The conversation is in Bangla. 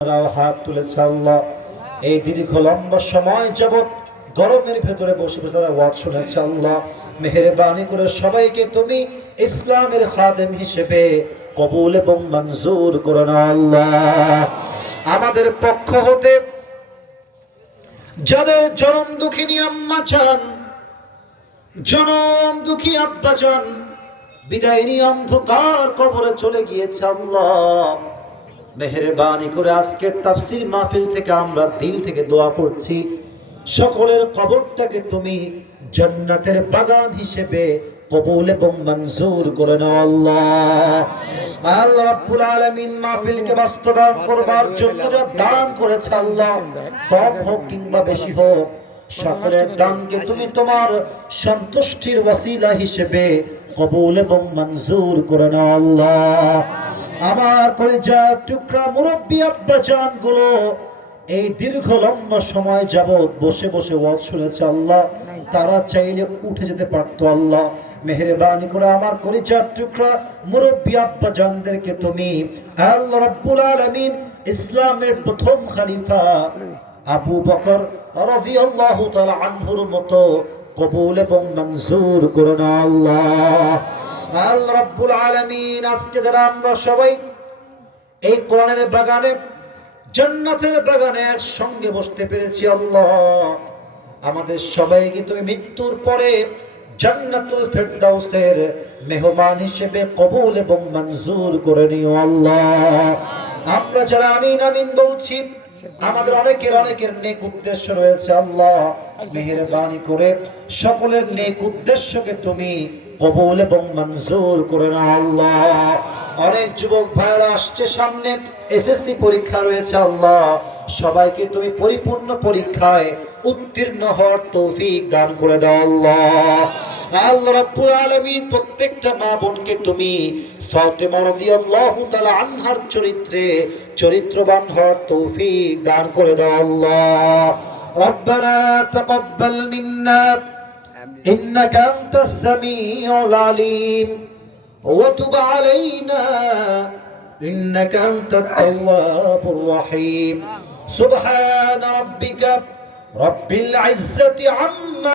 হাত তুলেছে আল্লাহ। এই দীর্ঘ লম্বা সময় যাবৎ গরমের ভেতরে বসে বসে তারা ওয়াজ শুনেছে আল্লাহ। মেহেরবানি করে সবাইকে তুমি ইসলামের খাদেম হিসেবে কবুল এবং মঞ্জুর করো না আল্লাহ। আমাদের পক্ষ হতে যাদের জনম দুঃখিনী আম্মা চান, জনম দুঃখী আব্বা চান বিদায় নিয়ে অন্ধকার কবরে চলে গিয়েছে আল্লাহ, মেহেরবানি করে আজকের তাফসীর মাহফিল থেকে আমরা দিল থেকে দোয়া করছি, সকলের কবরটাকে তুমি জান্নাতের বাগান হিসেবে কবুল এবং মঞ্জুর করে নাও আল্লাহ। আল্লাহ রাব্বুল আলামিন মাহফিলকে বাস্তবায়ন করবার জন্য যা দান করেছে আল্লাহ, কম হোক কিংবা বেশি হোক, সকলের দানকে তুমি তোমার সন্তুষ্টির ওয়াসিলা হিসেবে কবুল এবং মঞ্জুর করে নাও আল্লাহ। আমার কলিজার টুকরা মুরব্বী আব্বাজান গুলো এই দীর্ঘ লম্বা সময় যাবৎ বসে বসে ওয়াজ শুনেছে আল্লাহ, তারা চাইলে উঠে যেতে পারতো আল্লাহ। মেহেরবানি করে আমার কলিজার টুকরা মুরব্বী আব্বাজানদেরকে তুমি আল্লাহ রাব্বুল আলামিন ইসলামের প্রথম খলিফা আবু বকর রাদিয়াল্লাহু তাআলা আনহুর মতো কবুল এবং মঞ্জুর করে নাও আল্লাহ। আল্লাহ রাব্বুল আলামিন আজকে যারা আমরা সবাই এই কোরআনের বাগানে জান্নাতের বাগানে একসঙ্গে বসতে পেরেছি আল্লাহ, আমাদের সবাইকে তুমি মৃত্যুর পরে জান্নাতুল ফেরদাউসের মেহমান হিসেবে কবুল এবং মঞ্জুর করে নিও আল্লাহ। আমরা যারা আমিন আমিন বলছি, আমাদের অনেকের নেক উদ্দেশ্য রয়েছে আল্লাহ, মেহেরবানি করে সকলের নেক উদ্দেশ্যকে তুমি কবুল এবং মঞ্জুর করে নাও আল্লাহ। অনেক যুবক ভাইরা আসছে, সামনে এসএসসি পরীক্ষা রয়েছে আল্লাহ, সবাইকে তুমি পরিপূর্ণ পরীক্ষায় উত্তীর্ণ হওয়ার তৌফিক দান করে দাও আল্লাহ। আল্লাহ রাব্বুল আলামিন প্রত্যেকটা মা বোনকে তুমি ফাতেমা রাদিয়াল্লাহু তাআলা আনহার চরিত্রে চরিত্রবান হওয়ার তৌফিক দান করে দাও আল্লাহ। রব্বানা তাকাব্বাল মিন্না ইন্নাকা আনতাস সামিউল আলিম ওয়া তুব আলাইনা ইন্নাকা আনতাত তাওয়াবুর রহিম। সুবহান রাব্বিকা রব্বিল ইজ্জাতি আম্মা